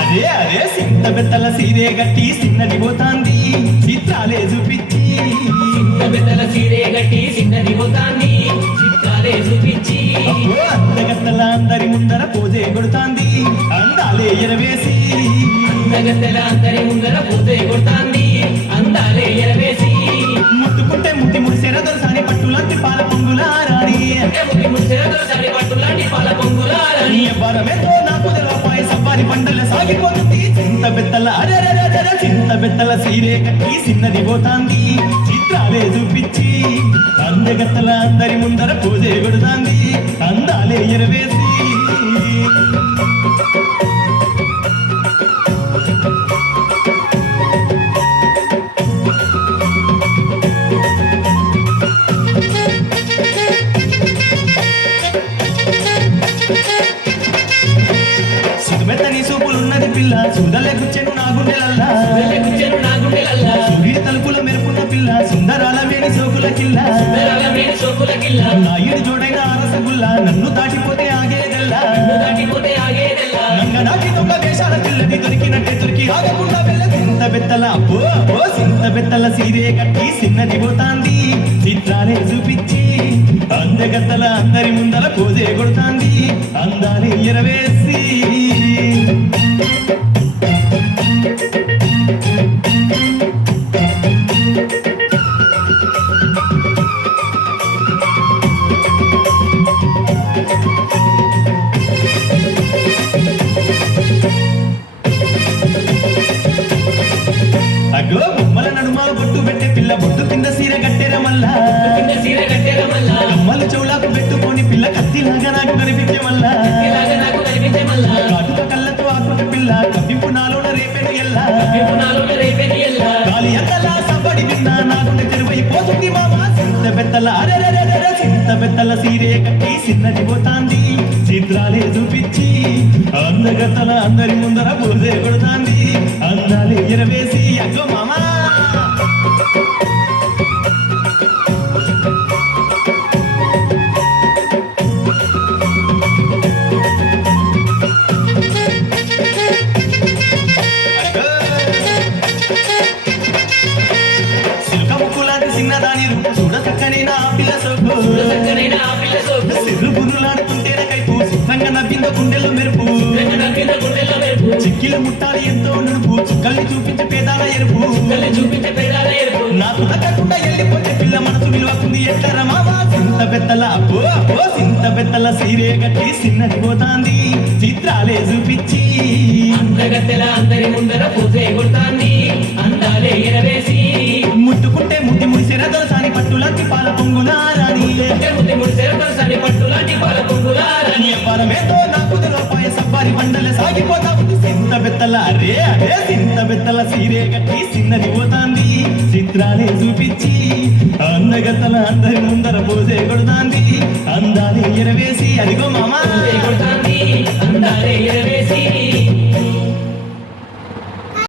అరే అరే సింత బెత్తల సీరే గట్టి సిన్నది పోతాంది. చిత్రాలే చూపించి. పెద్దల సీరే గట్టి చిన్నది పోతాంది. చిత్రాలే చూపించి. అందగత్తల అందరి ముందర పోజే కొడుతాంది. అందాలే ఎరవేసి. అందగత్తెల అందరి ముందర పోతే కొడతాంది. అందాలే ఎరవేసి. ముట్టుకుంటే ముట్టి ముడిసేర దొరసాని పట్టులాంటి పాల పొంగులారాని ముట్టి ముడిసెరతో సరి పట్టులాంటి పాల పొంగులారని వరమేతో నాకు తెలవపాయ సవారి పండుల సాగిపోతుంది. చింత బెత్తల అరెరెరెరెరె చింత బెత్తల సీరే కట్టి సిన్నది పోతాంది. చిత్రాలే చూపించి అందగత్తల అందరి ముందర పూజే కొడుతాంది అందాలే ఎరవేసి. సుఖమెత్తని సూపులున్నది పిల్ల. సుందరలే గుచ్చెను నా గుండెలల్లా. నా తలుపుల మెరుపున్న పిల్ల. సుందరాల వేణి సోకుల కిల్ల. సుందరాల మేడి సోకుల కిల్ల. జోడైన అరసగుల్ల నన్ను దాటిపోతే ఆగేదెల్లా. దాటిపోతే ఆగేదెల్లా. నంగ నాటి దొంగ వేషాల పిల్లది దొరికినట్టే దొరికి ఆగకుండా వెళ్ళ సింత బెత్తల అబ్బో సింత బెత్తల సీరే కట్టి సిన్నది పోతాంది. చిత్రాలే చూపించి అందగత్తల అందరి ముందర పోజే కొడుతాంది. అందాలే ఎరవేసి అగ్గో బొమ్మల నడుమ బొట్టు పెట్టే పిల్ల బొట్టు కింద సీర కట్టెర కింద సీర కట్టెల మల్లా. కమ్మలు చెవులకు పెట్టుకొని పిల్ల కత్తిలాగా నాకు కనిపించే నాకు మల్లా. కాటుక కళ్ళతో ఆకున్న పిల్ల కప్పింపు నాలోన రేపేది ఎల్లా గాలి ఎంతలా విన్నా మామా పెద్దల చింత పెద్దల సీరే కట్టి చిన్నది పోతాంది. చిత్రాలే చూపించి అందగతల అందరి ముందర పూజే కొడుతాంది. గుండెల మెరుపు. చిక్కిల ముట్టాలి ఎంతో నుడుపు చుక్కల్ని చూపించే పేదాల ఎరుపు. చూపించే పెదాల ఎరుపు నాకు నచ్చకుండా వెళ్ళిపోతే పిల్ల మనసు విలువకుంది ఎట్లరా మావా? సింత బెత్తల అబ్బో అబ్బో సింత బెత్తల సీరే కట్టి సిన్నది పోతాంది. చిత్రాలే చూపించి. అందగత్తెల అందరి ముందర పోతే కొడతాంది అందాలే ఎరవేసి ముట్టుకుంటే ముట్టి ముడిసిన దొరసాని పట్టులా పొంగులారని పరమేతో నాకు తెలపాయ సబ్బారి మండల సాగిపోతా ఉంది. సింత బెత్తల అరే అరే సింత బెత్తల సీరే కట్టి సిన్నది పోతాంది. చిత్రాలే చూపించి అందగత్తల అందరి ముందర పోసే కొడుతాంది. అందాలే ఎరవేసి అదిగో మామా. కొడుతాంది. అందాలే ఎరవేసి